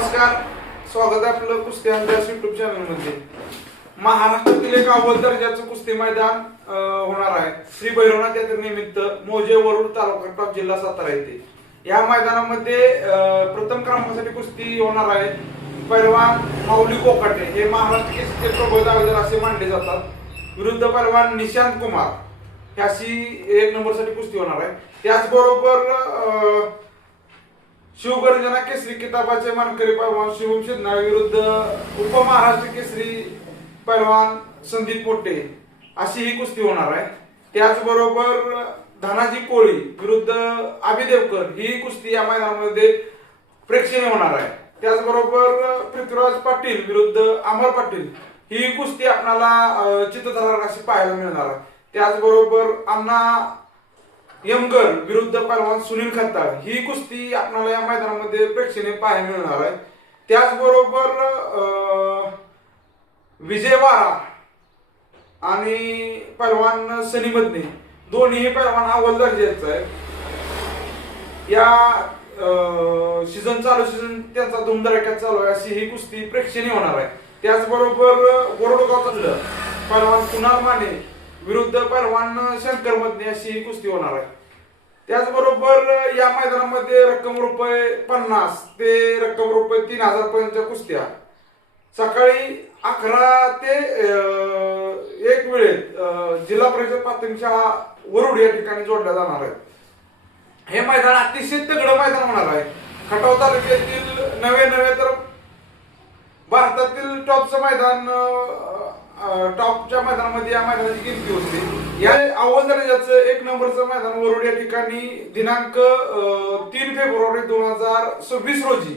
नमस्कार, स्वागत आहे आपलं कुस्ती अंदाज युट्यूब चॅनलमध्ये। महाराष्ट्रातील एक अव्वल दर्जाचं कुस्ती मैदान होणार आहे श्री भैरवनाथ यात्रेनिमित्त मौजे वरुड तालुका टॉप जिल्हा सातारा येथे। या मैदानामध्ये प्रथम क्रमांकासाठी कुस्ती होणार आहे। पैलवान माऊली कोकाटे हे महाराष्ट्र केसरी प्रबळ दावेदार असे मानले जातात, विरुद्ध पैलवान निशांत कुमार ह्याशी 1 नंबरसाठी कुस्ती होणार आहे। त्याचबरोबर शिवगर्जना केसरी किताबाचे मानकरी पैलवान शिवम शिंदे विरुद्ध उपमहाराष्ट्र केसरी पैलवान संदीप मोठे अशी ही कुस्ती होणार आहे। त्याचबरोबर धनाजी कोळी विरुद्ध अभिदेवकर ही कुस्ती या मैदानामध्ये प्रेक्षणीय होणार आहे। त्याचबरोबर पृथ्वीराज पाटील विरुद्ध अमर पाटील ही कुस्ती आपल्याला चित्तथरारक अशी पाहायला मिळणार आहे। त्याचबरोबर अण्णा यमगर विरुद्ध पैलवान सुनील खत्ताळ ही कुस्ती आपल्याला या मैदानामध्ये प्रेक्षणीय पाहायला मिळणार आहे। त्याचबरोबर विजय वारा आणि पैलवान सनी मदने दोन्ही पैलवान अव्वल दर्जाचे आहेत। या चालू सीझन त्यांचा धुमधडाक्यात चालू आहे अशी ही कुस्ती प्रेक्षणीय होणार आहे। त्याचबरोबर गोरडगावचा पैलवान कुणाल माने विरुद्ध पैलवान शंकर मदने अशी ही कुस्ती होणार आहे। त्याचबरोबर या मैदानामध्ये रक्कम रुपये 50 ते रक्कम रुपये 3000 पर्यंतच्या कुस्त्या सकाळी 11 ते 1 वेळेत जिल्हा परिषद प्राथमिक शाळा वरुड या ठिकाणी जोडल्या जाणार आहेत। हे मैदान अतिशय तगडं मैदान होणार आहे। खटाव तालुक्यातील नवे तर भारतातील टॉपचं मैदान टॉपच्या मैदानामध्ये या मैदानाची गिनती होती। या अव्वल दर्जाचं 1 नंबरचं मैदान वरुड या ठिकाणी दिनांक 3 फेब्रुवारी 2026 रोजी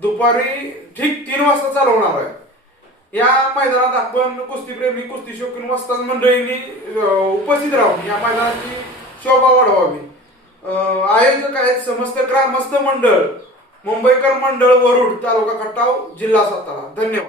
दुपारी ठीक 3 वाजता चालू होणार आहे। या मैदानात आपण कुस्तीप्रेमी कुस्ती शौकीन वस्ताद मंडळींनी उपस्थित राहून या मैदानाची शोभा वाढवावी। आयोजक आहेत समस्त ग्रामस्थ मंडळ मुंबईकर मंडळ वरुड तालुका खटाव जिल्हा सातारा। धन्यवाद।